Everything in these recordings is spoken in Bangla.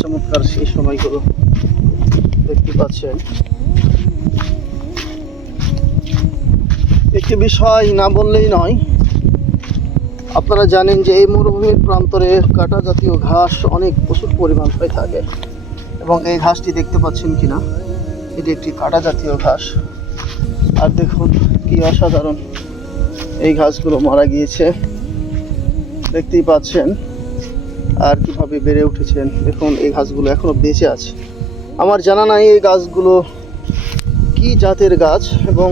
চমৎকার সেই সময়গুলো দেখতে পাচ্ছেন। একটি বিষয় না বললেই নয়, আপনারা জানেন যে এই মরুভূমির প্রান্তরে কাটা জাতীয় ঘাস অনেক প্রচুর পরিমাণ হয়ে থাকে, এবং এই ঘাসটি দেখতে পাচ্ছেন কিনা, এটি একটি কাটা জাতীয় ঘাস। আর দেখুন কি অসাধারণ, এই ঘাসগুলো মারা গিয়েছে, দেখতেই পাচ্ছেন। আর কিভাবে বেড়ে উঠেছেন দেখুন, এই ঘাসগুলো এখনো বেঁচে আছে। আমার জানা নাই এই গাছগুলো কি জাতের গাছ এবং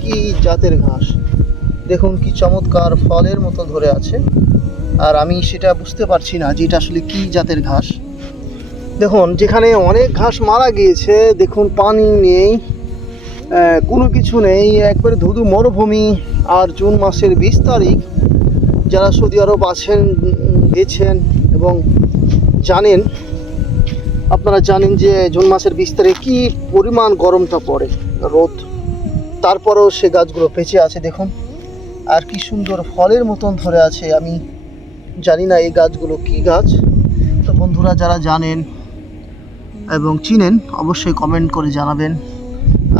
কি জাতের ঘাস। দেখুন কি চমৎকার ফলের মতো ধরে আছে, আর আমি সেটা বুঝতে পারছি না যে এটা আসলে কি জাতের ঘাস। দেখুন যেখানে অনেক ঘাস মারা গিয়েছে, দেখুন পানি নেই, কোনো কিছু নেই, একবারে ধুধু মরুভূমি। আর জুন মাসের 20 তারিখ, যারা সৌদি আরব আছেন, গেছেন এবং জানেন, আপনারা জানেন যে জুন মাসের 20 তারিখে কী পরিমাণ গরমটা পড়ে, রোদ, তারপরেও সে গাছগুলো বেঁচে আছে দেখুন। আর কি সুন্দর ফলের মতন ধরে আছে। আমি জানি না এই গাছগুলো কি গাছ, তো বন্ধুরা যারা জানেন এবং চিনেন অবশ্যই কমেন্ট করে জানাবেন।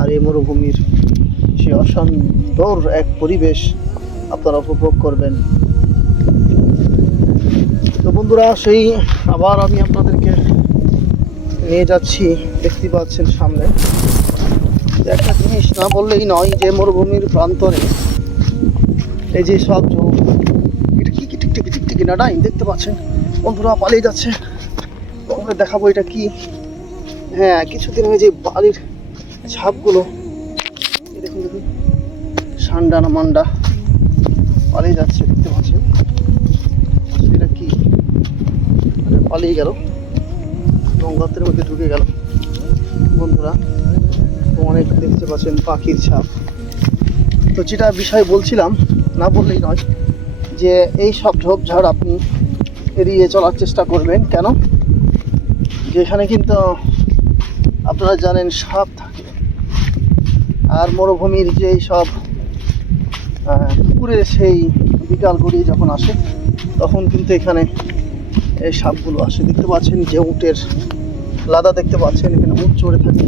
আর এই মরুভূমির সে অসান্দর এক পরিবেশ আপনারা উপভোগ করবেন। তো বন্ধুরা সেই আবার আমি আপনাদেরকে নিয়ে যাচ্ছি, দেখতে পাচ্ছেন সামনে একটা জিনিস না বললেই নয়, যে মরুভূমির প্রান্তরে এই যে সব এটা কি কি টিকটিকি টিকটিকি না ডাইন দেখতে পাচ্ছেন বন্ধুরা, পালিয়ে যাচ্ছে। ওখানে দেখাবো এটা কি। হ্যাঁ, কিছুদিন আগে যে বালির ছাপগুলো, দেখুন দেখুন, সান্ডা না মান্ডা পালিয়ে যাচ্ছে, দেখতে পাচ্ছেন। এটা কি পালিয়ে গেল, গর্তের মধ্যে ঢুকে গেল বন্ধুরা। অনেক দেখতে পাচ্ছেন পাখির ছাপ। তো যেটা বিষয় বলছিলাম, না বললেই নয়, যে এই সব ঝোপঝাড় আপনি এড়িয়ে চলার চেষ্টা করবেন। কেন? যেখানে কিন্তু আপনারা জানেন সাপ থাকে। আর মরুভূমির যেই সব পুকুরের সেই বিকাল গড়িয়ে যখন আসে, তখন কিন্তু এখানে এই সাপগুলো আসে। দেখতে পাচ্ছেন যে উটের লাদা দেখতে পাচ্ছেন, এখানে উট চড়ে থাকে।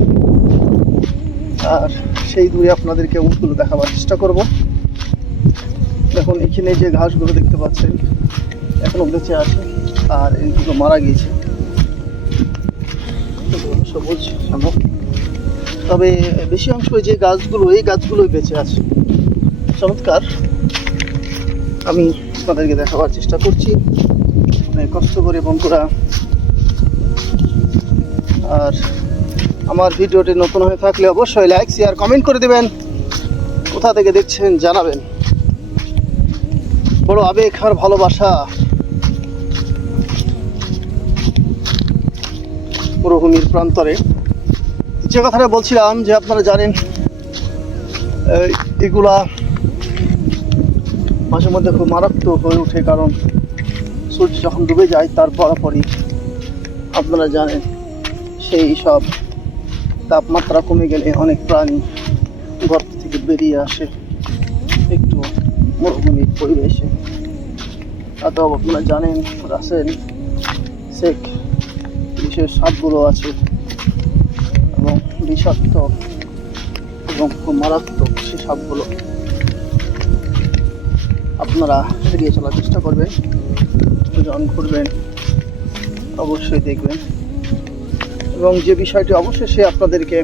আর সেই দূরে আপনাদেরকে উটগুলো দেখাবার চেষ্টা করব। দেখুন এখানে যে ঘাসগুলো দেখতে পাচ্ছেন এখনো বেঁচে আছে, আর এইগুলো মারা গিয়েছে, সবুজ শ্যামল। তবে বেশি অংশ যে গাছগুলো, এই গাছগুলোই বেঁচে আছে। চমৎকার, আমি আপনাদেরকে দেখাবার চেষ্টা করছি অনেক কষ্ট করে বন্ধুরা। আর আমার ভিডিওটি নতুন হয়ে থাকলে অবশ্যই লাইক, শেয়ার, কমেন্ট করে দেবেন। কোথা থেকে দেখছেন জানাবেন। বড় আবেগ আর ভালোবাসা মরুভূমির প্রান্তরে। যে কথাটা বলছিলাম, যে আপনারা জানেন এগুলা মাঝে মধ্যে খুব মারাত্মক হয়ে ওঠে, কারণ সূর্য যখন ডুবে যায় তার পরপরই আপনারা জানেন সেই সব তাপমাত্রা কমে গেলে অনেক প্রাণী গর্ত থেকে বেরিয়ে আসে একটু মরুভূমির পরিবেশে। অথবা আপনারা জানেন রাসেল শেখ বিশেষ সাপগুলো আছে, এবং বিষাক্ত এবং খুব মারাত্মক সেই সাপগুলো আপনারা এড়িয়ে চলার চেষ্টা করবেন। যখন ঘুরবেন অবশ্যই দেখবেন। এবং যে বিষয়টি অবশ্যই আপনাদেরকে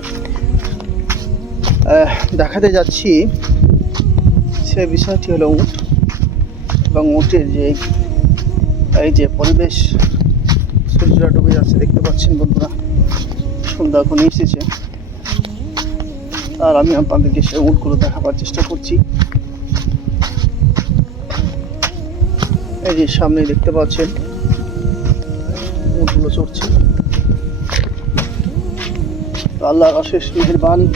দেখাতে যাচ্ছি, সে বিষয়টি হলো উট এবং উটের যে এই যে পরিবেশ। সূর্যটা ডুবে যাচ্ছে দেখতে পাচ্ছেন বন্ধুরা, সন্ধ্যা এখন এসেছে। আর আমি আপনাদেরকে সে উটগুলো দেখাবার চেষ্টা করছি। এই যে সামনে দেখতে পাচ্ছেন উটগুলো চড়ছে। আল্লাহর অশেষ মেহেরবানি,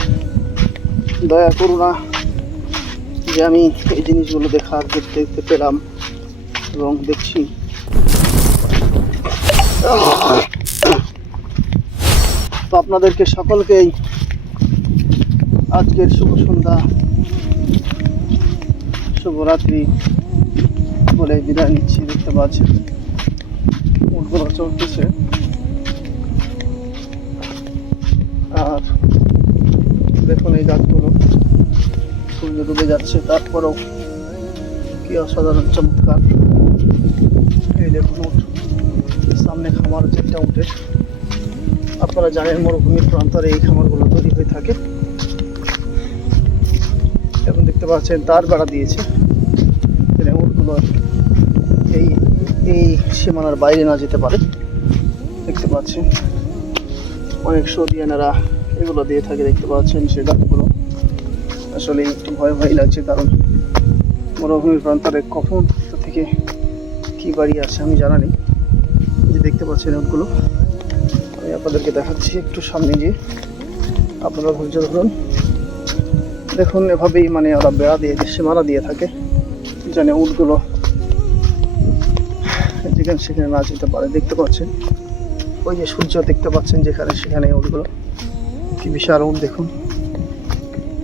দয়া করুণা যে আমি এই জিনিসগুলো দেখতে পেলাম এবং দেখছি। তো আপনাদেরকে সকলকেই আজকের শুভ সন্ধ্যা, শুভরাত্রি বলে বিদায় নিচ্ছি। দেখতে পাচ্ছেন উটগুলো চলতেছে। দেখুন এই গাছগুলো সূর্য ডুবে যাচ্ছে, তারপরেও কি অসাধারণ চমৎকার। এই দেখুন উট, সামনে খামার যেটা উটের। আপনারা জানেন মরুভূমির প্রান্তরে এই খামারগুলো তৈরি হয়ে থাকে। এখন দেখতে পাচ্ছেন তার বেড়া দিয়েছে, উটগুলো এই এই সীমানার বাইরে না যেতে পারে। দেখতে পাচ্ছেন অনেক সৌদিয়ানেরা এগুলো দিয়ে থাকে। দেখতে পাচ্ছেন সে গাছগুলো আসলে একটু ভয় ভয় লাগছে, কারণ মরুভূমির প্রান্তরে কখন থেকে কি বাড়ি আসে আমি জানা নেই। যে দেখতে পাচ্ছেন উটগুলো, আমি আপনাদেরকে দেখাচ্ছি একটু সামনে গিয়ে, আপনারা ধৈর্য ধরুন। দেখুন এভাবেই মানে ওরা বেড়া দিয়ে সীমানা দিয়ে থাকে, যেন উটগুলো যেখানে সেখানে না যেতে পারে। দেখতে পাচ্ছেন ওই যে সূর্য দেখতে পাচ্ছেন যেখানে সেখানে উটগুলো, কি বিশাল উট দেখুন।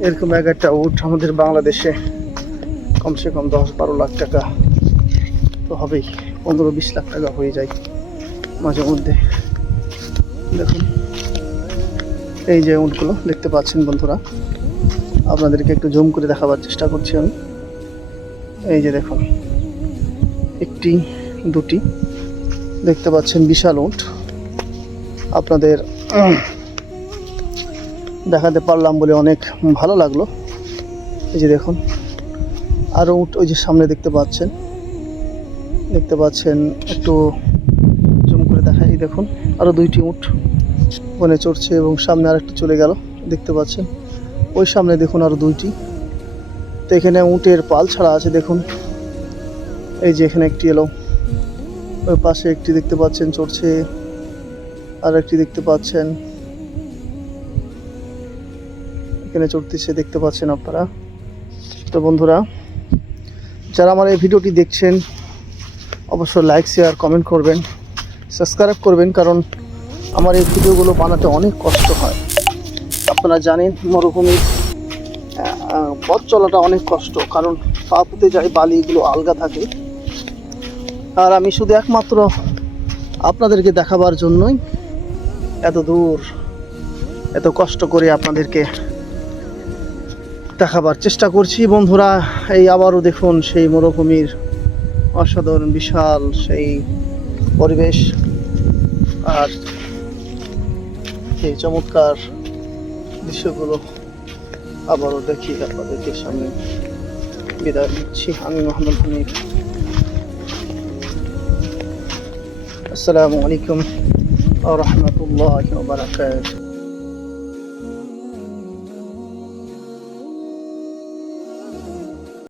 এরকম একটা উট আমাদের বাংলাদেশে কমসে কম 10-12 লাখ টাকা তো হবেই, 15-20 লাখ টাকা হয়ে যায় মাঝে মধ্যে। দেখুন এই যে উটগুলো দেখতে পাচ্ছেন বন্ধুরা, আপনাদেরকে একটু জুম করে দেখাবার চেষ্টা করছি আমি। এই যে দেখুন একটি দুটি দেখতে পাচ্ছেন বিশাল উট, আপনাদের দেখাতে পারলাম বলে অনেক ভালো লাগলো। এই যে দেখুন আরও উট ওই যে সামনে দেখতে পাচ্ছেন একটু জুম করে দেখাই। এই দেখুন আরও 2টি উট ওখানে চড়ছে এবং সামনে আরেকটি চলে গেল, দেখতে পাচ্ছেন ওই সামনে দেখুন আরও 2টি। তো এখানে উটের পাল ছাড়া আছে দেখুন, এই যে এখানে একটি এলো, ওই পাশে একটি দেখতে পাচ্ছেন চড়ছে, আর একটি দেখতে পাচ্ছেন এখানে চড়তেছে, দেখতে পাচ্ছেন আপনারা। তো বন্ধুরা যারা আমার এই ভিডিওটি দেখছেন অবশ্যই লাইক শেয়ার কমেন্ট করবেন, সাবস্ক্রাইব করবেন, কারণ আমার এই ভিডিওগুলো বানাতে অনেক কষ্ট হয়। আপনারা জানেন মরুভূমির পথ চলাটা অনেক কষ্ট, কারণ পা পুঁতে যায়, বালিগুলো আলগা থাকে। আর আমি শুধু একমাত্র আপনাদেরকে দেখাবার জন্যই এত দূর এত কষ্ট করে আপনাদেরকে দেখাবার চেষ্টা করছি বন্ধুরা। এই আবারও দেখুন সেই মরুভূমির অসাধারণ বিশাল সেই পরিবেশ, আর এই চমৎকার দৃশ্যগুলো আবারও দেখি আপনাদেরকে সামনে। বিদায় নিচ্ছি আমি মোহাম্মদ হানিফ। আসসালামু আলাইকুম ওয়া রাহমাতুল্লাহি ওয়া বারাকাতুহু।